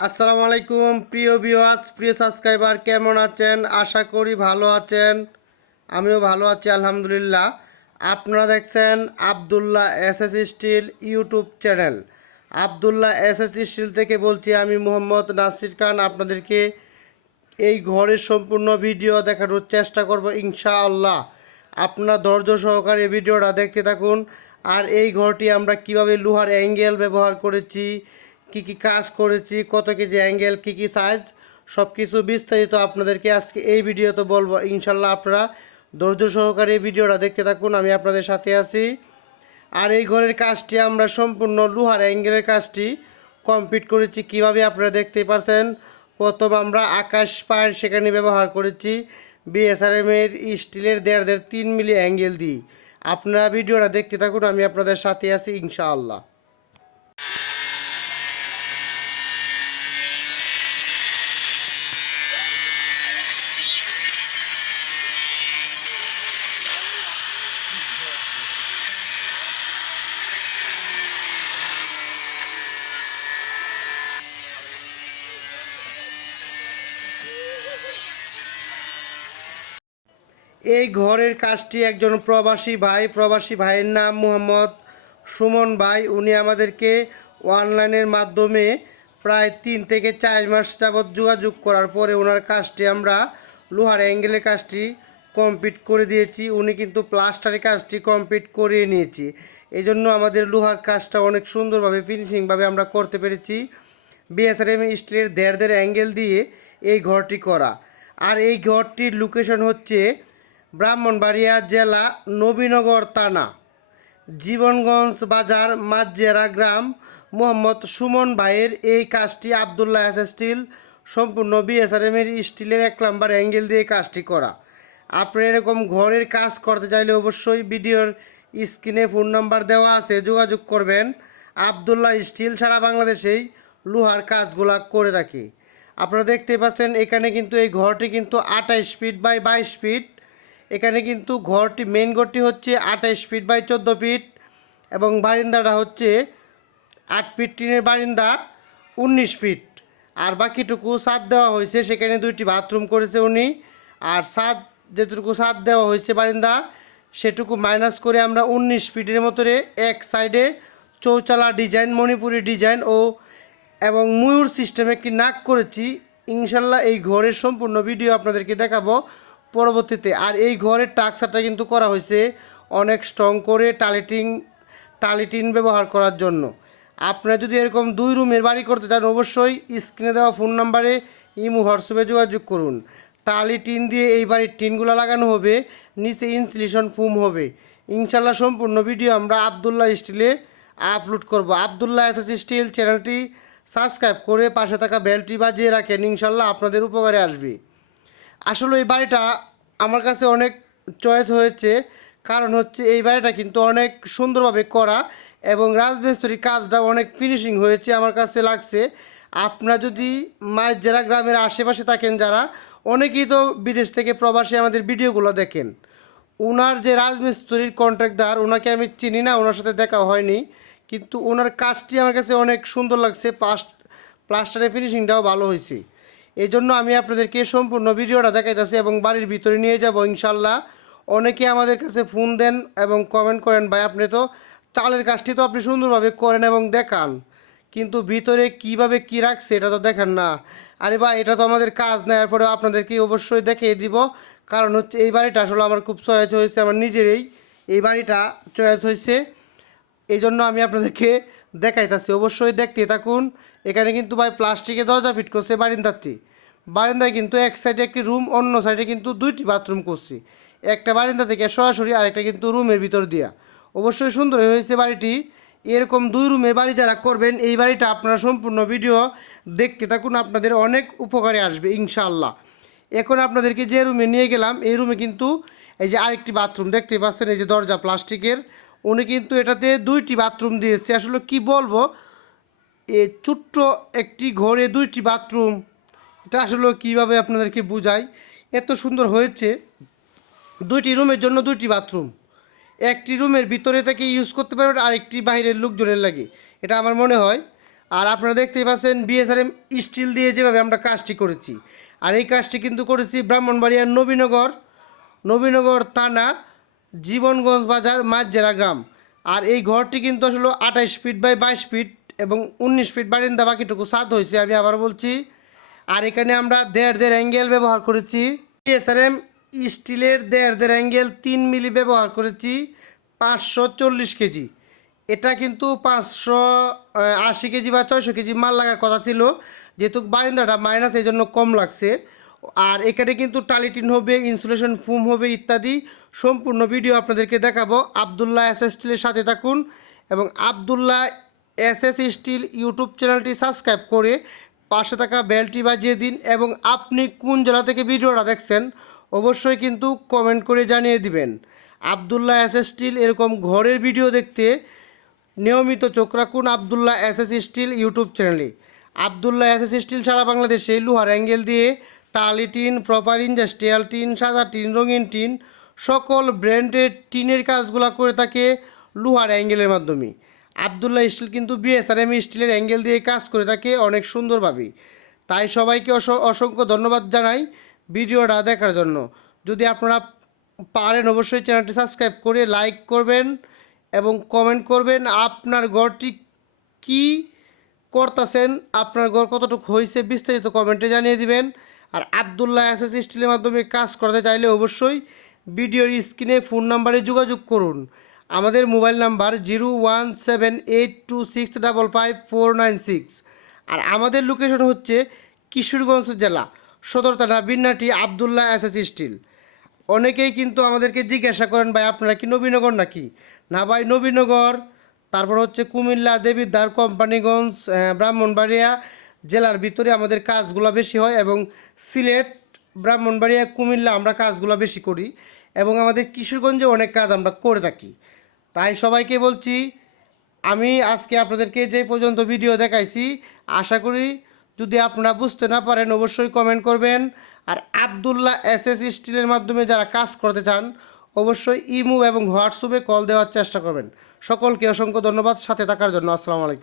আসসালামু আলাইকুম প্রিয় ভিউয়ার্স, প্রিয় সাবস্ক্রাইবার, কেমন আছেন? আশা করি ভালো আছেন। আমিও ভালো আছি আলহামদুলিল্লাহ। আপনারা দেখছেন Abdullah SS still YouTube channel. Abdullah SS still থেকে বলছি আমি মোহাম্মদ নাসির খান। আপনাদেরকে এই ঘরের সম্পূর্ণ ভিডিও দেখানোর চেষ্টা করব ইনশাআল্লাহ। আপনারা ধৈর্য সহকারে ভিডিওটা দেখতে থাকুন। আর এই ঘরটি আমরা কিভাবে লোহার অ্যাঙ্গেল ব্যবহার করেছি, কি কি কাজ করেছি, কত কেজি অ্যাঙ্গেল, কি কি সাইজ, সব কিছু বিস্তারিত আপনাদেরকে আজকে এই ভিডিওতে বলবো ইনশাল্লাহ। আপনারা ধৈর্য সহকারে ভিডিওটা দেখতে থাকুন, আমি আপনাদের সাথে আছি। আর এই ঘরের কাজটি আমরা সম্পূর্ণ লোহার অ্যাঙ্গেলের কাজটি কমপ্লিট করেছি। কিভাবে আপনারা দেখতে পাচ্ছেন, প্রথম আমরা আকাশ পায়ের সেখানে ব্যবহার করেছি বিএসআরএমের স্টিলের 1.5-3 মিলি অ্যাঙ্গেল দিই। আপনারা ভিডিওটা দেখতে থাকুন, আমি আপনাদের সাথে আছি ইনশাআল্লাহ। এই ঘরের কাজটি একজন প্রবাসী ভাইয়ের নাম মোহাম্মদ সুমন ভাই। উনি আমাদেরকে অনলাইনের মাধ্যমে প্রায় 3 থেকে 4 মাস যাবৎ যোগাযোগ করার পরে ওনার কাজটি আমরা লোহার অ্যাঙ্গেলের কাজটি কমপ্লিট করে দিয়েছি। উনি কিন্তু প্লাস্টারের কাজটি কমপ্লিট করিয়ে নিয়েছি। এই জন্য আমাদের লোহার কাজটা অনেক সুন্দরভাবে ফিনিশিংভাবে আমরা করতে পেরেছি। বিএসআরএম স্টিলের 1.5 অ্যাঙ্গেল দিয়ে এই ঘরটি করা। আর এই ঘরটির লোকেশন হচ্ছে ব্রাহ্মণবাড়িয়া জেলা, নবীনগর থানা, জীবনগঞ্জ বাজার, মাঝজেরা গ্রাম। মোহাম্মদ সুমন ভাইয়ের এই কাজটি আবদুল্লাহ এসএস স্টিল সম্পূর্ণ বিএসআরএমের স্টিলের 1 নম্বর অ্যাঙ্গেল দিয়ে কাজটি করা। আপনি এরকম ঘরের কাজ করতে চাইলে অবশ্যই ভিডিওর স্ক্রিনে ফোন নাম্বার দেওয়া আছে, যোগাযোগ করবেন। আবদুল্লাহ স্টিল সারা বাংলাদেশেই লোহার কাজগুলা করে থাকি। আপনারা দেখতে পাচ্ছেন এখানে কিন্তু এই ঘরটি কিন্তু 28 ফিট বাই 22 ফিট। এখানে কিন্তু ঘরটি মেইন ঘরটি হচ্ছে 28 ফিট বাই 14 ফিট এবং বারিন্দাটা হচ্ছে 8 ফিট টিনের বারিন্দা, 19 ফিট। আর বাকিটুকু ছাদ দেওয়া হয়েছে, সেখানে 2টি বাথরুম করেছে উনি। আর ছাদ যেটুকু ছাদ দেওয়া হয়েছে বারিন্দা, সেটুকু মাইনাস করে আমরা 19 ফিটের মতরে এক সাইডে চৌচালা ডিজাইন, মণিপুরি ডিজাইন এবং ময়ূর সিস্টেমে একটি নাক করেছি। ইনশাল্লাহ এই ঘরের সম্পূর্ণ ভিডিও আপনাদেরকে দেখাবো পরবর্তীতে। আর এই ঘরের টাকসাটা কিন্তু করা হয়েছে অনেক স্ট্রং করে টালিটিন ব্যবহার করার জন্য। আপনারা যদি এরকম 2 রুমের বাড়ি করতে চান অবশ্যই স্ক্রিনে দেওয়া ফোন নাম্বারে ইমো হোয়াটসঅ্যাপে যোগাযোগ করুন। টালিটিন দিয়ে এই বাড়ির টিনগুলো লাগানো হবে, নিচে ইনসুলেশন ফোম হবে। ইনশাল্লাহ সম্পূর্ণ ভিডিও আমরা আবদুল্লাহ স্টিলে আপলোড করব। আবদুল্লাহ এসএস স্টিল চ্যানেলটি সাবস্ক্রাইব করে পাশে থাকা বেলটি বাজিয়ে রাখেন, ইনশাল্লাহ আপনাদের উপকারে আসবে। আসলে এই বাড়িটা আমার কাছে অনেক চয়েস হয়েছে, কারণ হচ্ছে এই বাড়িটা কিন্তু অনেক সুন্দরভাবে করা এবং রাজমিস্ত্রির কাজটা অনেক ফিনিশিং হয়েছে আমার কাছে লাগছে। আপনারা যদি মাঝজেরা গ্রামের আশেপাশে থাকেন যারা, অনেকেই তো বিদেশ থেকে প্রবাসী আমাদের ভিডিওগুলো দেখেন। ওনার যে রাজমিস্ত্রির কন্ট্রাক্টদার, ওনাকে আমি চিনি না, ওনার সাথে দেখা হয়নি, কিন্তু ওনার কাজটি আমার কাছে অনেক সুন্দর লাগছে। প্লাস্টারের ফিনিশিংটাও ভালো হয়েছে। এই জন্য আমি আপনাদেরকে সম্পূর্ণ ভিডিওটা দেখাইতেছি এবং বাড়ির ভিতরে নিয়ে যাব ইনশাল্লাহ। অনেকে আমাদের কাছে ফোন দেন এবং কমেন্ট করেন, ভাই আপনি তো চালের কাজটি তো আপনি সুন্দরভাবে করেন এবং দেখান, কিন্তু ভিতরে কিভাবে কি রাখছে এটা তো দেখেন না। আরে ভাই, এটা তো আমাদের কাজ না, এরপরেও আপনাদেরকে অবশ্যই দেখিয়ে দিব। কারণ হচ্ছে এই বাড়িটা আসলে আমার খুব চয়েস হয়েছে, আমার নিজেরই এই বাড়িটা চয়েস হয়েছে। এই জন্য আমি আপনাদেরকে দেখাইতেছি, অবশ্যই দেখতে থাকুন। এখানে কিন্তু ভাই প্লাস্টিকের দরজা ফিট করছে বারিন্দায় কিন্তু এক সাইডে একটি রুম, অন্য সাইডে কিন্তু 2টি বাথরুম করছি। একটা বারিন্দা থেকে সরাসরি, আরেকটা কিন্তু রুমের ভিতর দিয়া। অবশ্যই সুন্দর হয়েছে বাড়িটি। এরকম 2 রুমের বাড়ি যারা করবেন, এই বাড়িটা আপনারা সম্পূর্ণ ভিডিও দেখতে থাকুন, আপনাদের অনেক উপকারে আসবে ইনশাআল্লাহ। এখন আপনাদেরকে যে রুমে নিয়ে গেলাম, এই রুমে কিন্তু এই যে আরেকটি বাথরুম দেখতে পাচ্ছেন, এই যে দরজা প্লাস্টিকের। উনি কিন্তু এটাতে 2টি বাথরুম দিয়েছে। আসলে কি বলবো, এ ছোট্ট একটি ঘরে 2টি বাথরুম, এটা আসলে কীভাবে আপনাদেরকে বুঝাই, এত সুন্দর হয়েছে। 2টি রুমের জন্য 2টি বাথরুম, একটি রুমের ভিতরে থেকে ইউজ করতে পারবেন, আরেকটি বাইরের লোকজনের লাগে, এটা আমার মনে হয়। আর আপনারা দেখতেই পাচ্ছেন বিএসআরএম স্টিল দিয়ে যেভাবে আমরা কাজটি করেছি। আর এই কাজটি কিন্তু করেছি ব্রাহ্মণবাড়িয়ার নবীনগর থানা, জীবনগঞ্জ বাজার, মাঝজেরা গ্রাম। আর এই ঘরটি কিন্তু আসলে 28 ফিট বাই 22 ফিট এবং 19 ফিট বারিন্দা, বাকিটুকু ছাদ হয়েছে, আমি আবার বলছি। আর এখানে আমরা দেড় অ্যাঙ্গেল ব্যবহার করেছি, বিএসআরএম স্টিলের দেড় অ্যাঙ্গেল 3 মিলি ব্যবহার করেছি, 540 কেজি। এটা কিন্তু 580 কেজি বা 600 কেজি মাল লাগার কথা ছিল, যেহেতু বারিন্দাটা মাইনাস, এই জন্য কম লাগছে। আর এখানে কিন্তু টালিটিন হবে, ইনসুলেশন ফোম হবে ইত্যাদি। সম্পূর্ণ ভিডিও আপনাদেরকে দেখাবো। আবদুল্লাহ এস এস স্টিলের সাথে থাকুন এবং Abdullah S S still YouTube চ্যানেলটি সাবস্ক্রাইব করে পাশে থাকা বেলটি বাজিয়ে দিন। এবং আপনি কোন জেলা থেকে ভিডিওটা দেখছেন অবশ্যই কিন্তু কমেন্ট করে জানিয়ে দিবেন। আবদুল্লাহ এস এস স্টিল এরকম ঘরের ভিডিও দেখতে নিয়মিত চোখ রাখুন Abdullah S S still YouTube চ্যানেলে। আবদুল্লাহ এস এস স্টিল সারা বাংলাদেশে লোহার অ্যাঙ্গেল দিয়ে টালি টিন, প্রপার ইন্ডাস্ট্রিয়াল টিন, সাদা টিন, রঙিন টিন, সকল ব্র্যান্ডের টিনের কাজগুলো করে থাকে লোহার অ্যাঙ্গেলের মাধ্যমে। আবদুল্লাহ স্টিল কিন্তু বিএসআরএম স্টিলের অ্যাঙ্গেল দিয়ে কাজ করে থাকে অনেক সুন্দরভাবে। তাই সবাইকে অসংখ্য ধন্যবাদ জানাই ভিডিওটা দেখার জন্য। যদি আপনারা পারেন অবশ্যই চ্যানেলটি সাবস্ক্রাইব করে লাইক করবেন এবং কমেন্ট করবেন আপনার ঘরটি কি করতেছেন, আপনার ঘর কতটুকু হয়েছে বিস্তারিত কমেন্টে জানিয়ে দিবেন। আর আবদুল্লাহ এস এস স্টিলের মাধ্যমে কাজ করতে চাইলে অবশ্যই ভিডিওর স্ক্রিনে ফোন নাম্বারে যোগাযোগ করুন। আমাদের মোবাইল নাম্বার 01782655496। আর আমাদের লোকেশন হচ্ছে কিশোরগঞ্জ জেলা, সদর থানা, বিন্নাটি, আবদুল্লাহ এস এস স্টিল। অনেকেই কিন্তু আমাদেরকে জিজ্ঞাসা করেন, ভাই আপনারা কি নবীনগর নাকি? না ভাই, নবীনগর, তারপর হচ্ছে কুমিল্লা, দেবিদ্বার, কোম্পানিগঞ্জ, ব্রাহ্মণবাড়িয়া জেলার ভিতরে আমাদের কাজগুলো বেশি হয় এবং সিলেট, ব্রাহ্মণবাড়িয়া, কুমিল্লা আমরা কাজগুলো বেশি করি এবং আমাদের কিশোরগঞ্জে অনেক কাজ আমরা করে থাকি। তাই সবাইকে বলছি, আমি আজকে আপনাদেরকে যে পর্যন্ত ভিডিও দেখাইছি, আশা করি যদি আপনারা বুঝতে না পারেন অবশ্যই কমেন্ট করবেন। আর আবদুল্লাহ এস এস স্টিলের মাধ্যমে যারা কাজ করতে চান অবশ্যই ইমো এবং হোয়াটসঅ্যাপে কল দেওয়ার চেষ্টা করবেন। সকলকে অসংখ্য ধন্যবাদ সাথে থাকার জন্য। আসসালামু আলাইকুম।